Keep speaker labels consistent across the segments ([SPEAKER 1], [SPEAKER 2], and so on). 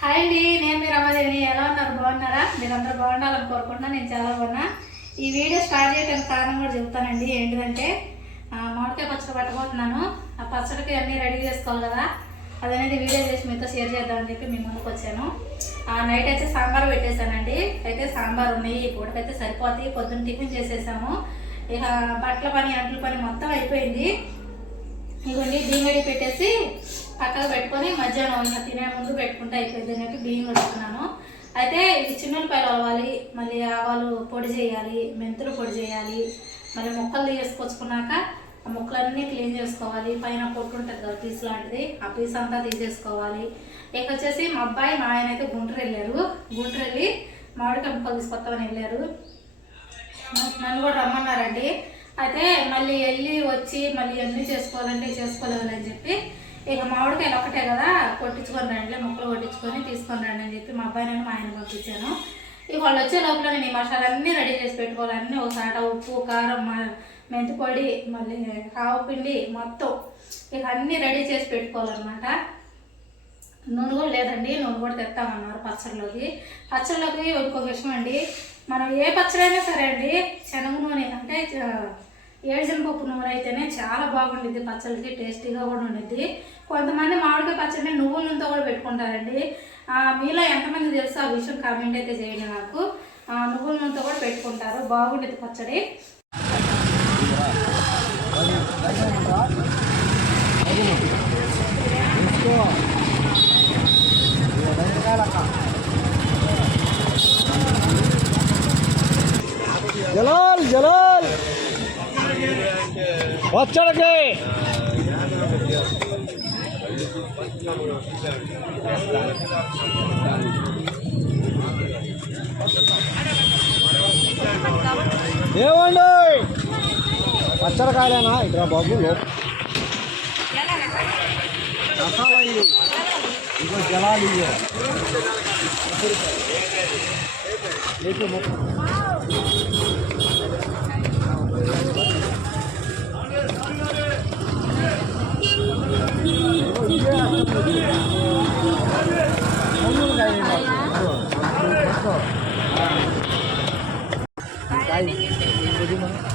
[SPEAKER 1] Hi అండి నేను మీ రమాదేవి. ఎలా ఉన్నారు? బాగున్నారా? మీరందరూ బాగుండాలని కోరుకుంటున్నా. నేను చాలా బాగున్నా. ఈ వీడియో స్టార్ట్ చేయడానికి కారణం కూడా చెప్తానండి. ఏంటంటే మామిడికాయ పచ్చడి పట్టబోతున్నాను ఆ పచ్చడికి అన్నీ రెడీ చేసుకోవాలి కదా. అదనేది వీడియో చేసి మీతో షేర్ చేద్దామని చెప్పి మీ ముందుకు వచ్చాను. ఆ నైట్ అయితే సాంబార్ పెట్టేశానండి. అయితే సాంబార్ ఉన్నాయి ఈ పూటకైతే సరిపోతాయి. పొద్దున్న టిఫిన్ చేసేసాము. ఇక బట్టల పని అంట్ల పని మొత్తం అయిపోయింది. ఇవ్వండి బియ్యం పెట్టేసి పక్కకు పెట్టుకొని మధ్యాహ్నం తినే ముందు పెట్టుకుంటే అయిపోయింది బియ్యం వేసుకున్నాను అయితే ఇది చిన్నపాయలు అవ్వాలి మళ్ళీ ఆవాలు పొడి చేయాలి మెంతులు పొడి చేయాలి మళ్ళీ ముక్కలు తీసుకొచ్చుకున్నాక ఆ ముక్కలన్నీ క్లీన్ చేసుకోవాలి. పైన పొట్టు ఉంటుంది కదా పీస్ లాంటిది ఆ పీస్ అంతా తీసేసుకోవాలి. ఇక వచ్చేసి మా అబ్బాయి మా ఆయన అయితే గుంటూరు వెళ్ళారు. గుంటూరు వెళ్ళి మామిడికాయ ముక్కలు తీసుకొస్తామని వెళ్ళారు. నన్ను కూడా రమ్మన్నారండి. అయితే మళ్ళీ వెళ్ళి వచ్చి మళ్ళీ అన్నీ చేసుకోవాలంటే చేసుకోలేదని అని చెప్పి ఇక మామిడికాయలు ఒకటే కదా కొట్టించుకొని రండి ముక్కలు కొట్టించుకొని తీసుకొని రండి అని చెప్పి మా అబ్బాయి నేను మా ఆయన పంపించాను. ఇక వాళ్ళు వచ్చే లోపల నేను ఈ మసాలన్నీ రెడీ చేసి పెట్టుకోవాలి. అన్నీ ఒకసాట ఉప్పు కారం మెంతిపొడి మెంతి పొడి మళ్ళీ కావు పిండి మొత్తం ఇక అన్నీ రెడీ చేసి పెట్టుకోవాలన్నమాట. నూనె కూడా లేదండి నూనె కూడా తెస్తామన్నారు పచ్చళ్ళలోకి. పచ్చళ్ళలోకి ఇంకొక విషయం అండి మనం ఏ పచ్చడైనా సరే అండి శనగ నూనె అంటే ఏడిసిన పప్పు నూనె అయితేనే చాలా బాగుండిద్ది పచ్చడికి టేస్టీగా కూడా ఉండిద్ది. కొంతమంది మామిడికాయ పచ్చడిని నువ్వుల నూనెతో కూడా పెట్టుకుంటారండి. మీలో ఎంతమంది తెలుసు ఆ విషయం కామెంట్ అయితే చేయండి నాకు. నువ్వుల నూనెతో కూడా పెట్టుకుంటారు బాగుండిద్ది పచ్చడి.
[SPEAKER 2] జలాల్ జలాల్. వచ్చడకి ఏమండి? పచ్చడికాయలేనా ఇక్కడ బాబు లో- మసాలా ఇది జలాలు ఇవి ఏంటి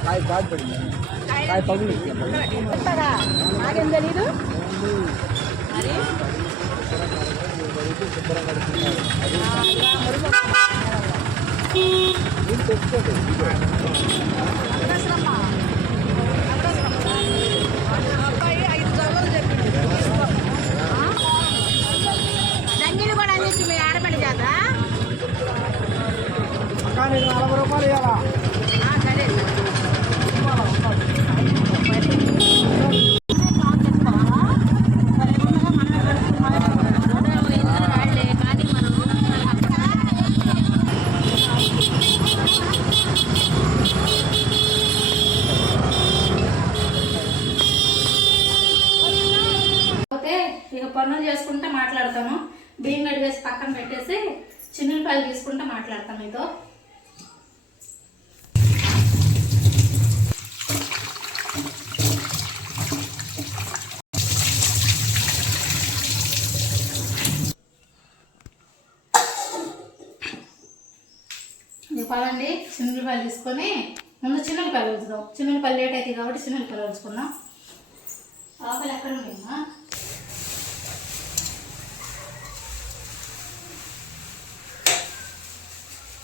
[SPEAKER 2] కాయ కాయ కాయ పగులు
[SPEAKER 3] నాకేం తెలీదు దంగిలు కూడా అందించి మీ ఆడపడి చేత
[SPEAKER 2] కానీ నలభై రూపాయలు ఇవ్వాలా
[SPEAKER 1] పనులు చేసుకుంటూ మాట్లాడతాను. బియ్యం కడిగేసి పక్కన పెట్టేసి చిన్నపాయలు తీసుకుంటూ మాట్లాడతాను మీతో పదండి చిన్నులపాయలు తీసుకొని ముందు చిన్నులపాయలు ఉంచుదాం చిన్నులపాయలు లేట్ అవుతాయి కాబట్టి చిన్నులపాయలు ఉంచుకుందాం ఆకలి ఎక్కడ ఉన్నాయమ్మా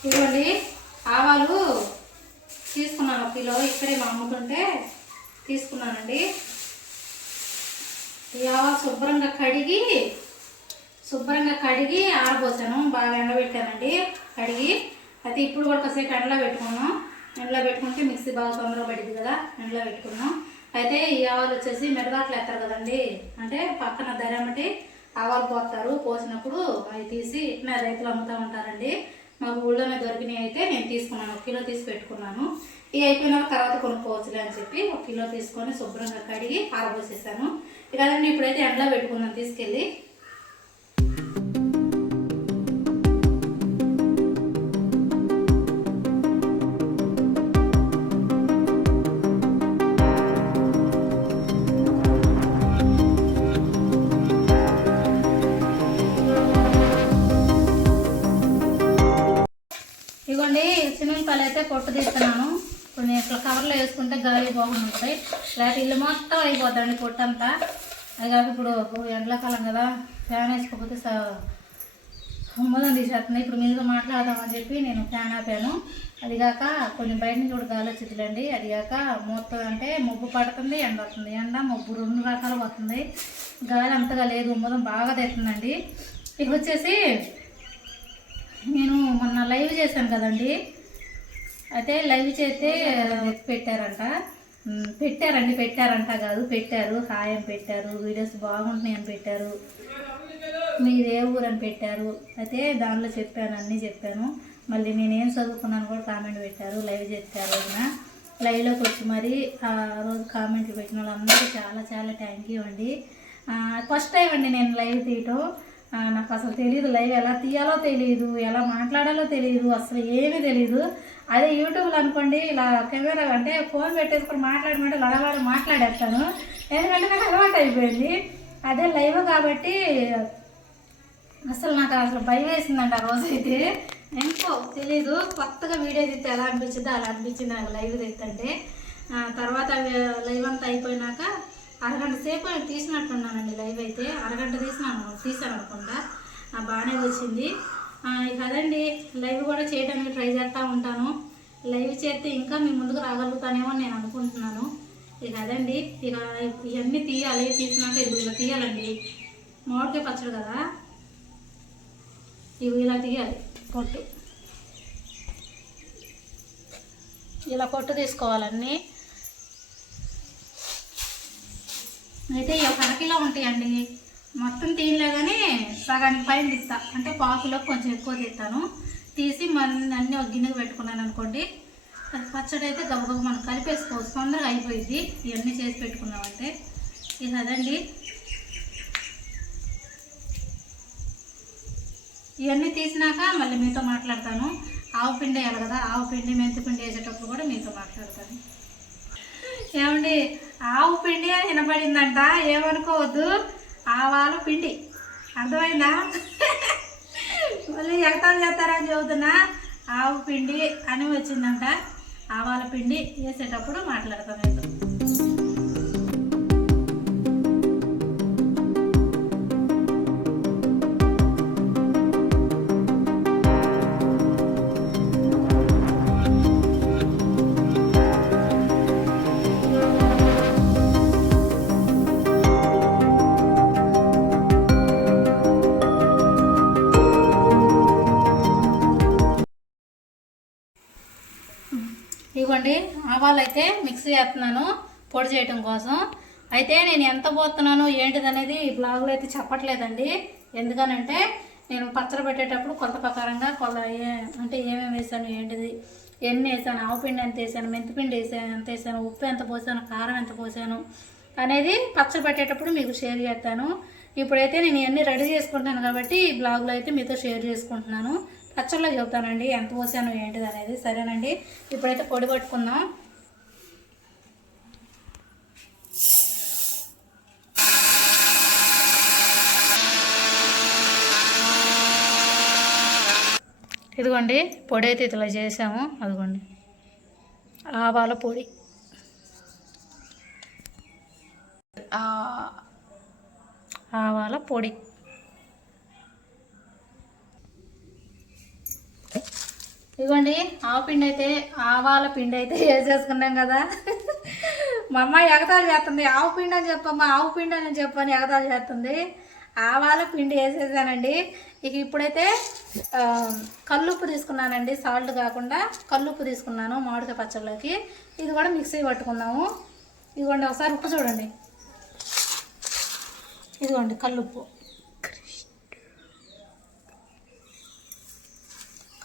[SPEAKER 1] ఇవ్వండి ఆవాలు తీసుకున్నాను ఒక కిలో. ఇక్కడే మా అమ్ముకుంటే తీసుకున్నానండి. ఈ ఆవాలు శుభ్రంగా కడిగి శుభ్రంగా కడిగి ఆరబోసాను. బాగా ఎండబెట్టానండి. కడిగి అయితే ఇప్పుడు కూడా కాసేపు ఎండలో పెట్టుకున్నాం. ఎండలో పెట్టుకుంటే మిక్సీ బాగా తొందరగా పడింది కదా ఎండలో పెట్టుకున్నాం. అయితే ఈ ఆవాలు వచ్చేసి మెడదాట్లు ఎత్తారు కదండి. అంటే పక్కన ధరమటి ఆవాలు పోస్తారు. పోసినప్పుడు అవి తీసి ఇట్లా రైతులు అమ్ముతూ ఉంటారండి. మాకు ఊళ్ళోనే దొరికినాయి అయితే నేను తీసుకున్నాను. ఒక కిలో తీసి పెట్టుకున్నాను. ఇవి అయిపోయిన తర్వాత కొనుక్కోవచ్చులే అని చెప్పి ఒక కిలో తీసుకొని శుభ్రంగా కడిగి ఆరబోసేసాను. ఇక అదండి ఇప్పుడైతే ఎండలో పెట్టుకున్నాను తీసుకెళ్ళి. చిన్నపాయలు అయితే పొట్టు తీస్తున్నాను కొన్ని ఇట్లా కవర్లో వేసుకుంటే గాలి బాగుంటుంది లేకపోతే ఇల్లు మొత్తం అయిపోద్దండి పొట్టు అంతా అది కాక ఇప్పుడు ఎండాకాలం కదా ఫ్యాన్ వేసుకోకపోతే స- మొదలు తీసేస్తుంది. ఇప్పుడు మీరుగా మాట్లాడదామని చెప్పి నేను ఫ్యాన్ ఆపాను. అది కాక కొంచెం బయట నుంచి కూడా గాలి వచ్చిందిలేండి. అది కాక మొత్తం అంటే మబ్బు పడుతుంది ఎండ వస్తుంది. ఎండ మబ్బు రెండు రకాలు వస్తుంది. గాలి అంతగా లేదు మొదం బాగా తెస్తుందండి. ఇక వచ్చేసి నేను మొన్న లైవ్ చేశాను కదండి. అయితే లైవ్ చేస్తే పెట్టారంట. పెట్టారండి పెట్టారంట కాదు పెట్టారు. హాయ్ అని పెట్టారు వీడియోస్ బాగుంటున్నాయి అని పెట్టారు. మీది ఏ ఊరు అని పెట్టారు. అయితే దానిలో చెప్పాను అన్నీ చెప్పాను. మళ్ళీ నేను ఏం చదువుకున్నాను కూడా కామెంట్ పెట్టారు లైవ్ చేస్తారు రోజున. లైవ్లోకి వచ్చి మరి ఆ రోజు కామెంట్లు పెట్టిన వాళ్ళందరికీ చాలా చాలా థ్యాంక్ యూ అండి. ఫస్ట్ టైం అండి నేను లైవ్ తీయటం. నాకు అసలు తెలియదు లైవ్ ఎలా తీయాలో తెలియదు ఎలా మాట్లాడాలో తెలియదు అసలు ఏమీ తెలియదు అదే యూట్యూబ్లో అనుకోండి ఇలా కెమెరా అంటే ఫోన్ పెట్టేసుకొని మాట్లాడమంటే లడవాడ మాట్లాడేస్తాను. ఎందుకంటే నాకు అలవాటు అయిపోయింది. అదే లైవ్ కాబట్టి అసలు నాకు అసలు భయం వేసిందండి ఆ రోజు అయితే. ఎంతో తెలీదు. కొత్తగా వీడియో తీస్తే ఎలా అనిపించిందో అలా అనిపించింది నాకు లైవ్ తీస్తుంటే. తర్వాత లైవ్ అంతా అయిపోయినాక అరగంట సేపు నేను తీసినట్టున్నానండి లైవ్ అయితే. అరగంట తీసినాను తీసాను అనుకుంటా. బాగానే వచ్చింది. కదండి లైవ్ కూడా చేయడానికి ట్రై చేస్తూ ఉంటాను. లైవ్ చేస్తే ఇంకా మీ ముందుకు రాగలుగుతానేమో నేను అనుకుంటున్నాను. ఇక అదండి ఇక ఇవన్నీ తీయాలి తీసినాక ఇవి ఇలా తీయాలండి. మామిడికాయ పచ్చడి కదా ఇవి ఇలా తీయాలి పొట్టు ఇలా పొట్టు తీసుకోవాలన్నీ. అయితే ఇవి ఒక అరకిలో ఉంటాయండి. మొత్తం తీయలేగానే సగానికి పైన తీస్తా అంటే పాకులో కొంచెం ఎక్కువ తీస్తాను తీసి మన అన్నీ ఒక గిన్నెకి పెట్టుకున్నాను అనుకోండి అది పచ్చడి అయితే గబగబ మనం కలిపేసుకోవచ్చు. తొందరగా అయిపోయింది ఇవన్నీ చేసి పెట్టుకున్నామంటే. ఇది అదండి. ఇవన్నీ తీసినాక మళ్ళీ మీతో మాట్లాడతాను. ఆవు పిండి వేయాలి కదా ఆవు పిండి మెంతి పిండి వేసేటప్పుడు కూడా మీతో మాట్లాడతాను. ఏమండి ఆవు పిండి అని వినపడిందంట. ఏమనుకోవద్దు. ఆవాల పిండి. అర్థమైందా? మళ్ళీ ఎగతాలు చేస్తారని చెబుతున్నా ఆవు పిండి అని వచ్చిందంట. ఆవాల పిండి వేసేటప్పుడు మాట్లాడతాను ఇవ్వండి ఆవాలు అయితే మిక్సీ చేస్తున్నాను పొడి చేయటం కోసం. అయితే నేను ఎంత పోతున్నాను ఏంటిదనేది ఈ బ్లాగ్లో అయితే చెప్పట్లేదండి. ఎందుకనంటే నేను పచ్చడి పెట్టేటప్పుడు కొలత ప్రకారంగా కొల ఏ- అంటే ఏమేమి వేసాను ఏంటిది ఎన్ని వేసాను ఆవు పిండి ఎంత వేసాను మెంతిపిండి వేసాను ఎంత వేసాను ఉప్పు ఎంత పోసాను కారం ఎంత పోసాను అనేది పచ్చడి పెట్టేటప్పుడు మీకు షేర్ చేస్తాను. ఇప్పుడైతే నేను ఇవన్నీ రెడీ చేసుకుంటాను కాబట్టి ఈ బ్లాగ్లో అయితే మీతో షేర్ చేసుకుంటున్నాను. పచ్చళ్ళలో చెబుతానండి. ఎంత పోసాను ఏంటిది అనేది. సరేనండి. ఇప్పుడైతే పొడి పట్టుకుందాం. ఇదిగోండి పొడి అయితే ఇట్లా చేసాము. అదిగోండి. ఆవాల పొడి. ఆవాల పొడి. ఇదిగోండి ఆవు పిండి అయితే ఆవాల పిండి అయితే వేసేసుకున్నాం కదా. మా అమ్మ ఎగతాళి చేస్తుంది. ఆవు పిండి అని చెప్పమ్మా ఆవు పిండి అని చెప్పని ఎగతాళి చేస్తుంది. ఆవాల పిండి వేసేసానండి. ఇక ఇప్పుడైతే కల్లుప్పు తీసుకున్నానండి. సాల్ట్ కాకుండా కల్లుప్పు తీసుకున్నాను మామిడికాయ పచ్చళ్ళకి. ఇది కూడా మిక్సీ పట్టుకున్నాము ఇదిగోండి ఒకసారి ఉప్పు చూడండి. ఇదిగోండి కల్లుప్పు.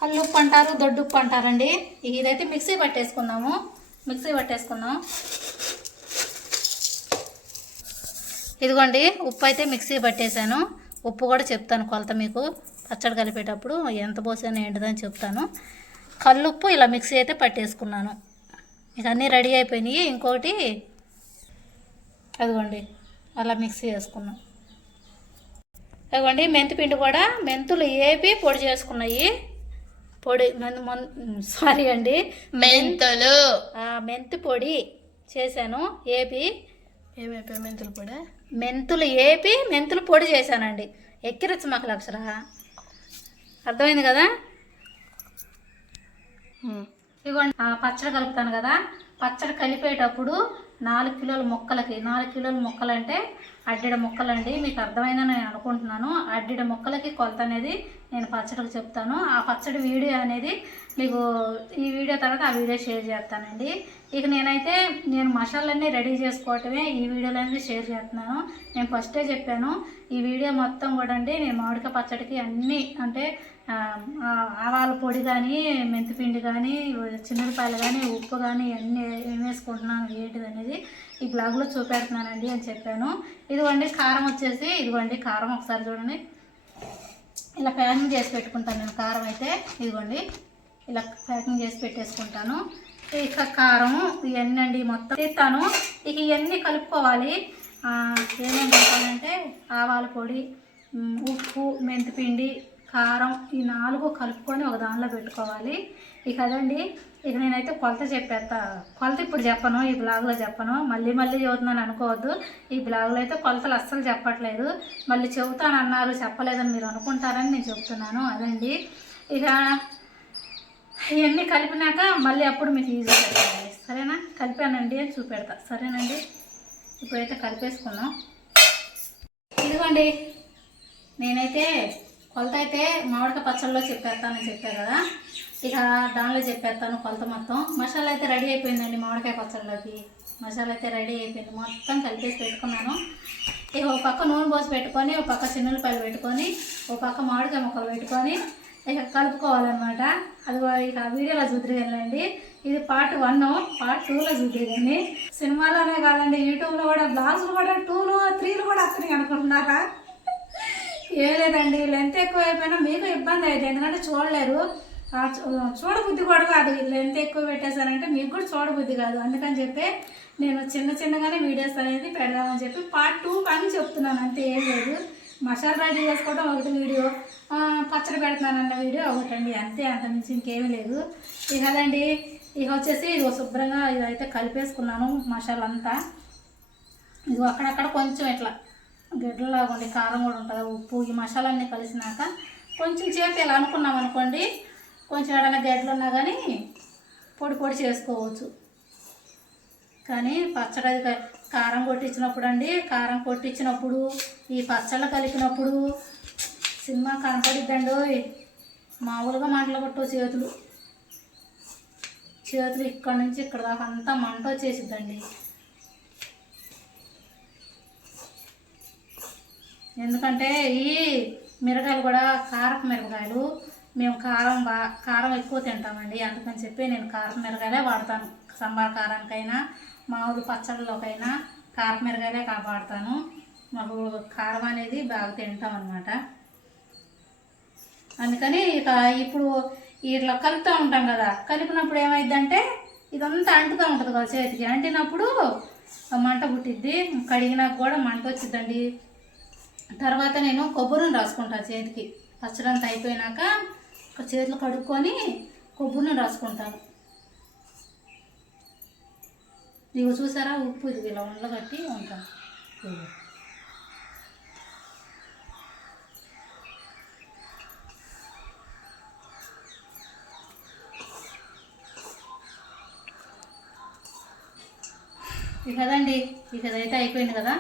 [SPEAKER 1] కల్లుప్పు అంటారు దొడ్డుప్పు అంటారండి. ఇదైతే మిక్సీ పట్టేసుకుందాము. మిక్సీ పట్టేసుకుందాం. ఇదిగోండి ఉప్పు అయితే మిక్సీ పట్టేశాను. ఉప్పు కూడా చెప్తాను కొలత మీకు. పచ్చడి కలిపేటప్పుడు ఎంత పోసాను ఏంటిదని చెప్తాను. కల్లుప్పు ఇలా మిక్సీ అయితే పట్టేసుకున్నాను. ఇక అన్నీ రెడీ అయిపోయినాయి. ఇంకోటి అదిగోండి అలా మిక్సీ వేసుకున్నాం. ఇదిగోండి మెంతి పిండి కూడా మెంతులు ఏపి పొడి చేసుకున్నాయి. పొడి సారీ అండి.
[SPEAKER 3] మెంతులు.
[SPEAKER 1] ఆ, మెంతి పొడి చేశాను ఏపి.
[SPEAKER 3] ఏమైపోయి మెంతులు కూడా
[SPEAKER 1] మెంతులు ఏపి మెంతులు పొడి చేశానండి. ఎక్కిరచ్చు మాకు లక్షరా. అర్థమైంది కదా? ఇదిగోండి ఆ పచ్చడి కలుపుతాను కదా. పచ్చడి కలిపేటప్పుడు నాలుగు కిలోల మొక్కలకి నాలుగు కిలోల మొక్కలు అంటే అడ్డిడ ముక్కలండి. మీకు అర్థమైందని నేను అనుకుంటున్నాను. అడ్డిడ ముక్కలకి కొలత అనేది నేను పచ్చడికి చెప్తాను. ఆ పచ్చడి వీడియో అనేది మీకు ఈ వీడియో తర్వాత ఆ వీడియో షేర్ చేస్తానండి. ఇక నేనైతే నేను మసాలన్నీ రెడీ చేసుకోవటమే ఈ వీడియోలన్నీ అనేది షేర్ చేస్తున్నాను. నేను ఫస్టే చెప్పాను ఈ వీడియో మొత్తం కూడా అండి నేను మామిడికాయ పచ్చడికి అన్నీ అంటే ఆవాల పొడి కానీ మెంతిపిండి కానీ చిన్నపాయలు కానీ ఉప్పు కానీ అన్నీ ఏం వేసుకుంటున్నాను ఏంటిది అనేది ఈ బ్లాగ్లో చూపెడుతున్నానండి అని చెప్పాను. ఇదిగోండి కారం వచ్చేసి ఇదిగోండి కారం ఒకసారి చూడండి. ఇలా ప్యాకింగ్ చేసి పెట్టుకుంటాను నేను కారం అయితే. ఇదిగోండి ఇలా ప్యాకింగ్ చేసి పెట్టేసుకుంటాను. ఇక కారం ఇవన్నీ అండి మొత్తం తీస్తాను. ఇక ఇవన్నీ కలుపుకోవాలి. ఏమేమి కలపాలంటే ఆవాల పొడి ఉప్పు మెంతిపిండి కారం ఈ నాలుగు కలుపుకొని ఒక దానిలో పెట్టుకోవాలి. ఇక అదండి ఇక నేనైతే కొలత చెప్పేస్తా. కొలత ఇప్పుడు చెప్పను ఈ బ్లాగ్లో చెప్పను. మళ్ళీ మళ్ళీ చదువుతున్నాను అనుకోవద్దు. ఈ బ్లాగ్లో అయితే కొలతలు అస్సలు చెప్పట్లేదు. మళ్ళీ చెబుతాను అన్నారు చెప్పలేదని మీరు అనుకుంటారని నేను చెప్తున్నాను అదండి. ఇక ఇవన్నీ కలిపినాక మళ్ళీ అప్పుడు మీకు ఈజీ పెట్టాలి సరేనా? కలిపానండి అని చూపెడతా. సరేనండి? ఇప్పుడైతే కలిపేసుకున్నాం ఇదిగోండి నేనైతే కొలత అయితే మామిడికాయ పచ్చళ్ళలో చెప్పేస్తానని చెప్పారు కదా. ఇక దానిలో చెప్పేస్తాను కొలత మొత్తం. మసాలా అయితే రెడీ అయిపోయిందండి మామిడికాయ పచ్చళ్ళలోకి మసాలా అయితే రెడీ అయిపోయింది. మొత్తం కలిపేసి పెట్టుకున్నాను. ఇక ఒక పక్క నూనె పోసి పెట్టుకొని ఒక పక్క చిన్నులపాయలు పెట్టుకొని ఒక పక్క మామిడికాయ ముక్కలు పెట్టుకొని ఇక కలుపుకోవాలన్నమాట. అది ఇక వీడియోలో చూద్దరుగానండి ఇది పార్ట్ వన్ పార్ట్ టూలో చూద్దరుగాని సినిమాలోనే కాదండి యూట్యూబ్లో కూడా బ్లాగ్స్లో కూడా టూలు త్రీలు కూడా వస్తున్నాయి అనుకుంటున్నారా ఏ లేదండి లెంత్ ఎక్కువ అయిపోయినా మీకు ఇబ్బంది అయితే ఎందుకంటే చూడలేరు. చూడబుద్ధి కూడా కాదు లెంత్ ఎక్కువ పెట్టేశారంటే మీకు కూడా చూడబుద్ధి కాదు. అందుకని చెప్పి నేను చిన్న చిన్నగానే వీడియోస్ అనేది పెడదామని చెప్పి పార్ట్ టూ అని చెప్తున్నాను అంతే ఏం లేదు. మసాలా రెడీ చేసుకోవడం ఒకటి వీడియో పచ్చడి పెడుతున్నానన్న వీడియో ఒకటండి అంతే అంత మించి ఇంకేమీ లేదు. ఇక అదండి ఇక వచ్చేసి ఇది శుభ్రంగా ఇదైతే కలిపేసుకున్నాను మసాలా అంతా. ఇది అక్కడక్కడ కొంచెం ఇట్లా గడ్డలాగా ఉండి కారం కూడా ఉంటుంది. ఉప్పు ఈ మసాలాన్ని కలిసినాక కొంచెం చేతి ఇలా అనుకున్నాం అనుకోండి కొంచెం ఏడైనా గడ్డలు ఉన్నా కానీ పొడి పొడి చేసుకోవచ్చు. కానీ పచ్చడి అది కారం కొట్టించినప్పుడు అండి కారం కొట్టించినప్పుడు ఈ పచ్చళ్ళు కలిపినప్పుడు సినిమా కనపడిద్దండి మామూలుగా మంటలు కొట్టవు చేతులు. చేతులు ఇక్కడ నుంచి ఇక్కడ దాకా అంతా మంట వచ్చేసిద్దండి. ఎందుకంటే ఈ మిరగాయలు కూడా కారపు మిరపకాయలు. మేము కారం బా కారం ఎక్కువ తింటామండి. అందుకని చెప్పి నేను కారపు మిరగాయలే వాడతాను. సాంబార్ కారానికైనా మామూలు పచ్చళ్ళలోకైనా కారపు మిరగాయలే కాపాడుతాను. మాకు కారం అనేది బాగా తింటాం అనమాట అందుకని ఇక ఇప్పుడు ఇట్లా కలుపుతూ ఉంటాం కదా. కలిపినప్పుడు ఏమైందంటే ఇదంతా అంటుతూ ఉంటుంది కదా చేతికి. అంటినప్పుడు మంట పుట్టిద్ది. కడిగినాక కూడా మంట వచ్చిద్దండి. తర్వాత నేను కొబ్బరిని రాసుకుంటాను చేతికి. పచ్చడంతా అయిపోయినాక ఒక చేతులు కడుక్కొని కొబ్బరిని రాసుకుంటాను. ఇవి చూసారా? ఉప్పు ఇది ఇలా ఉండగట్టి ఉంటాను ఇదిగో. ఇక కదండి ఇక అయితే అయిపోయింది కదా?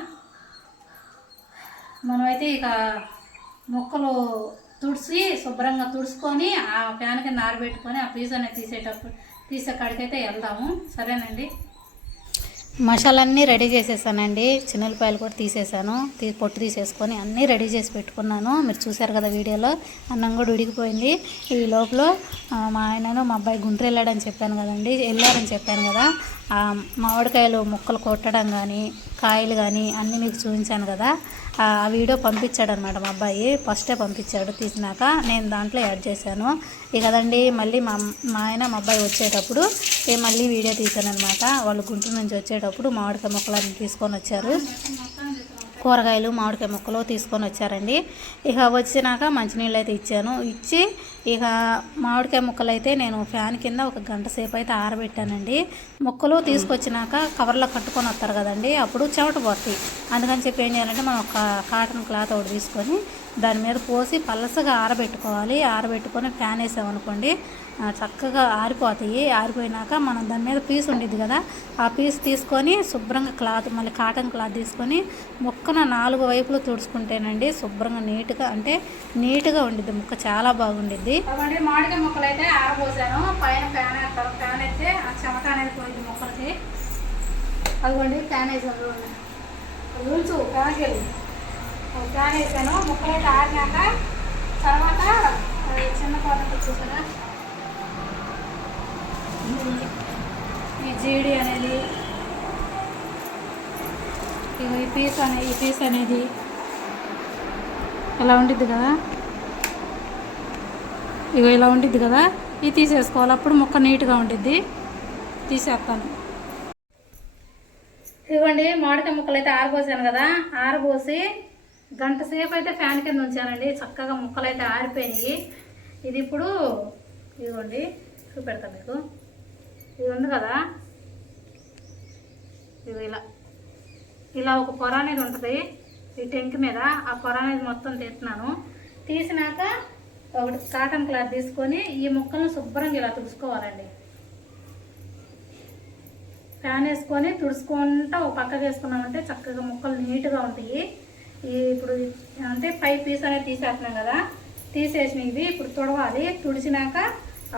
[SPEAKER 1] మనమైతే ఇక మొక్కలు తుడిచి శుభ్రంగా తుడుచుకొని ఆ ఫ్యాన్ కింద ఆరబెట్టుకొని ఆ పీస్ అనేది తీసేటప్పుడు తీసే కాడికైతే వెళ్దాము. సరేనండి? మసాలన్నీ రెడీ చేసేసానండి. చిన్నపాయలు కూడా తీసేసాను. తీ పొట్టు తీసేసుకొని అన్నీ రెడీ చేసి పెట్టుకున్నాను. మీరు చూశారు కదా వీడియోలో? అన్నం కూడా ఉడికిపోయింది. ఈ లోపల మా ఆయనను మా అబ్బాయి గుంటూరు వెళ్ళాడని చెప్పాను కదండి. వెళ్ళారని చెప్పాను కదా. ఆ మామిడికాయలు ముక్కలు కొట్టడం కానీ కాయలు కానీ అన్నీ మీకు చూపించాను కదా. ఆ వీడియో పంపించాడు అనమాట మా అబ్బాయి. ఫస్టే పంపించాడు తీసినాక నేను దాంట్లో యాడ్ చేశాను. ఇక కదండి మళ్ళీ మా మా ఆయన మా అబ్బాయి వచ్చేటప్పుడు మళ్ళీ వీడియో తీశాను అనమాట వాళ్ళు గుంటూరు నుంచి వచ్చేటప్పుడు మామిడికాయ మొక్కలన్నీ తీసుకొని వచ్చారు. కూరగాయలు మామిడికాయ ముక్కలు తీసుకొని వచ్చారండి. ఇక వచ్చినాక మంచినీళ్ళు అయితే ఇచ్చాను. ఇచ్చి ఇక మామిడికాయ ముక్కలు అయితే నేను ఫ్యాన్ కింద ఒక గంట సేపు అయితే ఆరబెట్టానండి. ముక్కలు తీసుకొచ్చినాక కవర్లో కట్టుకొని వస్తారు కదండి అప్పుడు చెమట పోతాయి అందుకని చెప్పి ఏం చేయాలంటే మనం ఒక కాటన్ క్లాత్ ఒకటి తీసుకొని దాని మీద పోసి పలసగా ఆరబెట్టుకోవాలి. ఆరబెట్టుకొని ఫ్యాన్ వేసామనుకోండి చక్కగా ఆరిపోతాయి. ఆరిపోయినాక మనం దాని మీద పీస్ ఉండేది కదా ఆ పీస్ తీసుకొని శుభ్రంగా క్లాత్ మళ్ళీ కాటన్ క్లాత్ తీసుకొని ముక్కన నాలుగు వైపులు తుడుచుకుంటేనండి శుభ్రంగా నీట్గా అంటే నీట్గా ఉండిద్ది ముక్క చాలా బాగుండిద్ది. మామిడికాయ ముక్కలు అయితే ఆరబోసాను. పైన ఫ్యాన్ వేస్తాను ఫ్యాన్ అయితే ఆ చెమట అనేది పోయింది ముక్కలకి. అదిగోండి ఫ్యాన్ వేసాను రూల్స్ ఫ్యాన్కి వెళ్ళి. ఫ్యాన్ వేసాను. ముక్కలు అయితే ఆరినాక తర్వాత చిన్న పాత్ర చూసారా ఈ జీడి అనేది ఇగో ఈ పీస్ అనే ఈ పీస్ అనేది ఇలా ఉండిద్ది కదా? ఇగో ఇలా ఉండిద్ది కదా? ఇది తీసేసుకోవాలి. అప్పుడు ముక్క నీట్గా ఉండిద్ది. తీసేస్తాను. ఇవ్వండి మామిడికాయ ముక్కలు అయితే ఆరిపోసాను కదా? ఆరబోసి గంట సేపు అయితే ఫ్యాన్ కింద ఉంచానండి. చక్కగా ముక్కలు అయితే ఆరిపోయినాయి. ఇది ఇప్పుడు ఇదిగోండి చూపెడతాను మీకు. ఇది ఉంది కదా? ఇది ఇలా. ఇలా ఒక పొర అనేది ఉంటుంది. ఈ టెంక్ మీద ఆ పొర అనేది మొత్తం తీస్తున్నాను. తీసినాక ఒకటి కాటన్ క్లాత్ తీసుకొని ఈ ముక్కలను శుభ్రంగా ఇలా తుడుచుకోవాలండి. ఫ్యాన్ వేసుకొని తుడుచుకుంటా ఒక పక్కకు వేసుకున్నామంటే చక్కగా ముక్కలు నీట్గా ఉంటాయి. ఈ ఇప్పుడు అంటే పై పీస్ అనేది తీసేస్తున్నాం కదా? తీసేసినవి ఇప్పుడు తుడవాలి. తుడిచినాక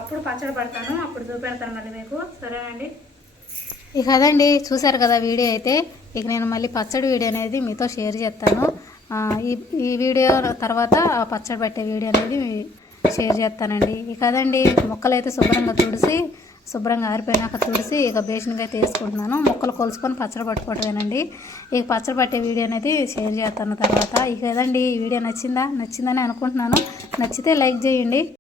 [SPEAKER 1] అప్పుడు పచ్చడి పడతాను అప్పుడు చూపెడతాను మళ్ళీ మీకు. సరేనండి? ఇక అదండి చూసారు కదా వీడియో అయితే. ఇక నేను మళ్ళీ పచ్చడి వీడియో అనేది మీతో షేర్ చేస్తాను. ఈ ఈ వీడియో తర్వాత ఆ పచ్చడి పట్టే వీడియో అనేది షేర్ చేస్తానండి. ఇక అదండి మొక్కలు అయితే శుభ్రంగా తుడిసి శుభ్రంగా ఆరిపోయినాక తుడిసి ఇక బేసిన్గా అయితే వేసుకుంటున్నాను. మొక్కలు కొలుసుకొని పచ్చడి పట్టుకోవటమేనండి. ఇక పచ్చడి పట్టే వీడియో అనేది షేర్ చేస్తాను తర్వాత. ఇక ఏదండి ఈ వీడియో నచ్చిందా? నచ్చిందని అనుకుంటున్నాను. నచ్చితే లైక్ చేయండి.